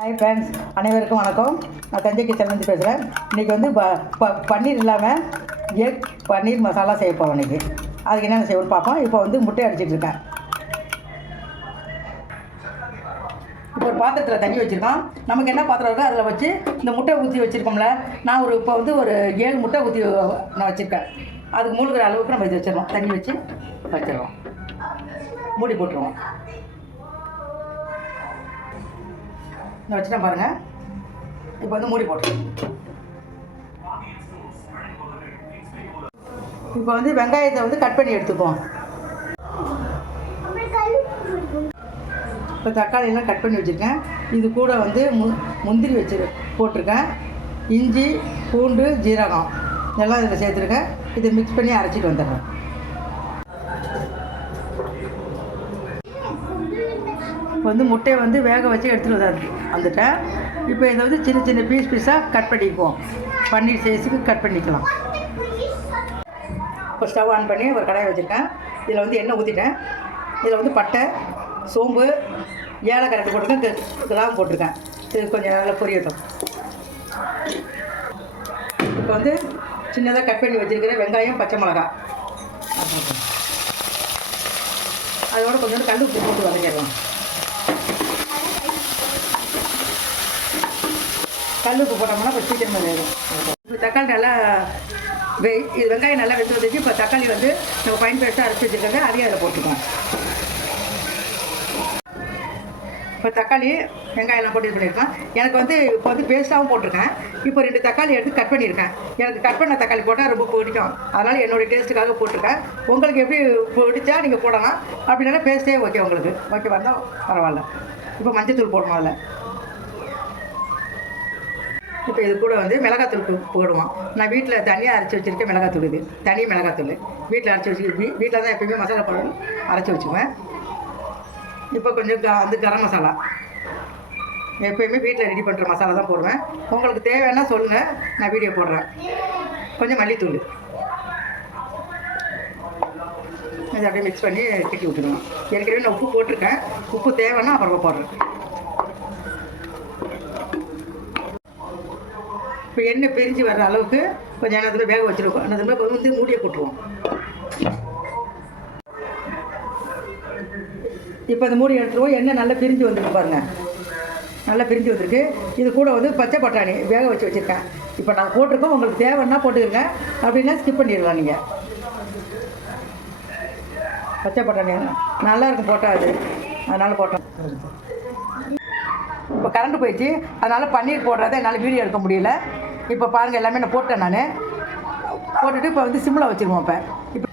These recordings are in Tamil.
ஹாய் ஃப்ரெண்ட்ஸ் அனைவருக்கும் வணக்கம். நான் தஞ்சை கிச்சன்லேருந்து பேசுகிறேன் இன்றைக்கி வந்து ப ப பன்னீர் இல்லாமல் எக் பன்னீர் மசாலா செய்ய போகிறோம் இன்றைக்கி அதுக்கு என்னென்ன செய்யணும்னு பார்ப்போம். இப்போ வந்து முட்டை அடிச்சிட்டு இருக்கேன். இப்போ ஒரு பாத்திரத்தில் தண்ணி வச்சுருக்கோம். நமக்கு என்ன பாத்திரம் இருக்கோ அதில் வச்சு இந்த முட்டை ஊற்றி வச்சுருக்கோம்ல நான் ஒரு இப்போ வந்து ஒரு ஏழு முட்டை ஊற்றி நான் வச்சுருக்கேன். அதுக்கு மூழ்கிற அளவுக்கு நம்ம இது வச்சிடறோம் தண்ணி வச்சு வச்சிடுவோம் மூடி போட்டுருவோம். நான் வச்சுட்டேன் பாருங்கள் இப்போ வந்து மூடி போட்டு. இப்போ வந்து வெங்காயத்தை வந்து கட் பண்ணி எடுத்துக்குவோம். இப்போ தக்காளியெல்லாம் கட் பண்ணி வச்சுருக்கேன். இது கூட வந்து மு முந்திரி வச்சு போட்டிருக்கேன். இஞ்சி பூண்டு ஜீரகம். எல்லாம் இதில் சேர்த்துருக்கேன். இதை மிக்ஸ் பண்ணி அரைச்சிட்டு வந்துடுறேன். இப்போ வந்து முட்டையை வந்து வேக வச்சு எடுத்துகிட்டு வந்து வந்துட்டேன் இப்போ இதை வந்து சின்ன சின்ன பீஸ் பீஸாக கட் பண்ணிக்குவோம். பன்னீர் சைஸுக்கு கட் பண்ணிக்கலாம். இப்போ ஸ்டவ் ஆன் பண்ணி ஒரு கடாயை வச்சுருக்கேன். இதில் வந்து எண்ணெய் ஊற்றிட்டேன் இதில் வந்து பட்டை சோம்பு ஏலக்காய் ரெண்டு போட்டிருக்கேன். கிராம் போட்டிருக்கேன். இது கொஞ்சம் நல்லா பொரியட்டும். இப்போ வந்து சின்னதாக கட் பண்ணி வச்சுருக்கிற வெங்காயம் பச்சை மிளகா அதோட கொஞ்சோண்டு கண்டு போட்டு வதக்கிடலாம். கல் உப்பு போட்டோம்னா இப்போ சீக்கிரமாக வேகும். இப்போ தக்காளி நல்லா வெ இது வெங்காயம் நல்லா வெந்து வந்துச்சு. இப்போ தக்காளி வந்து நம்ம ஃபைன் பேஸ்ட்டாக அரைச்சி வச்சுருக்காங்க அதையும் அதில் போட்டுக்கோம் இப்போ தக்காளி வெங்காயம்லாம் போட்டு இது பண்ணியிருக்கேன் எனக்கு வந்து இப்போ வந்து பேஸ்ட்டாகவும் போட்டிருக்கேன். இப்போ ரெண்டு தக்காளி எடுத்து கட் பண்ணியிருக்கேன் எனக்கு கட் பண்ண தக்காளி போட்டால் ரொம்ப பிடிக்கும். அதனால் என்னுடைய டேஸ்ட்டுக்காக போட்டிருக்கேன். உங்களுக்கு எப்படி பிடிச்சா நீங்கள் போடலாம். அப்படின்னா பேஸ்ட்டே ஓகே உங்களுக்கு. ஓகே வந்தால் பரவாயில்ல. இப்போ மஞ்சத்தூள் போடணும் அதில். இப்போ இது கூட வந்து மிளகாத்தூள் போடுவோம். நான் வீட்டில் தனியாக அரைச்சி வச்சுருக்கேன் மிளகாத்தூள் இது. தனி மிளகாத்தூள். வீட்டில் அரைச்சி வச்சு வீட்டில் தான் எப்பயுமே மசாலா பவுடர் அரைச்சி வச்சுக்குவேன். இப்போ கொஞ்சம் க வந்து கரம் மசாலா. எப்பயுமே வீட்டில் ரெடி பண்ணுற மசாலா தான் போடுவேன். உங்களுக்கு தேவைன்னா சொல்லுங்கள் நான் வீடியோ போடுறேன். கொஞ்சம் மல்லித்தூள். இதை அப்படியே மிக்ஸ் பண்ணி கிட்டி விட்டுருவோம் ஏற்கனவே நான் உப்பு போட்டிருக்கேன். உப்பு தேவைன்னா அப்புறமா போடுறேன். இப்போ எண்ணெய் பிரிஞ்சு வர்ற அளவுக்கு கொஞ்சம் நேரத்தில் வேக வச்சுருக்கோம். நேரத்தில் வந்து மூடியை போட்டுருவோம். இப்போ அந்த மூடி எடுத்துருவோம். எண்ணெய் நல்லா பிரிஞ்சு வந்துருக்கு பாருங்கள் நல்லா பிரிஞ்சு வந்திருக்கு. இது கூட வந்து பச்சை பட்டாணி வேக வச்சு வச்சுருக்கேன். இப்போ நான் போட்டிருக்கோம். உங்களுக்கு தேவைன்னா போட்டுக்கோங்க. அப்படின்னா ஸ்கிப் பண்ணிடலாம் நீங்கள் பச்சை பட்டாணி நல்லா இருக்கும் போட்டால் அது. அதனால் போட்டோம். இப்போ கரண்ட் போயிடுச்சு. அதனால் பன்னீர் போடுறத என்னால் வீடியோ எடுக்க முடியல. இப்போ பாருங்கள் எல்லாமே நான் போட்டேன் நான். போட்டுட்டு இப்போ வந்து சிம்மில் வச்சுருவோம் இப்போ. இப்போ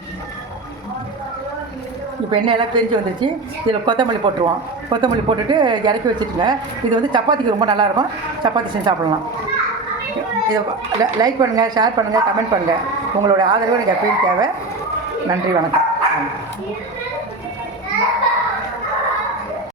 இப்போ எண்ணெய் எல்லாம் பிரிஞ்சு வந்துச்சு இதில் கொத்தமல்லி போட்டுருவோம். கொத்தமல்லி போட்டுட்டு இறக்கி வச்சுட்டுங்க. இது வந்து சப்பாத்திக்கு ரொம்ப நல்லாயிருக்கும் சப்பாத்தி செஞ்சு சாப்பிட்லாம். இதை லைக் பண்ணுங்கள் ஷேர் பண்ணுங்கள் கமெண்ட் பண்ணுங்கள் உங்களோட ஆதரவு எனக்கு எப்பயும் தேவை. நன்றி வணக்கம்.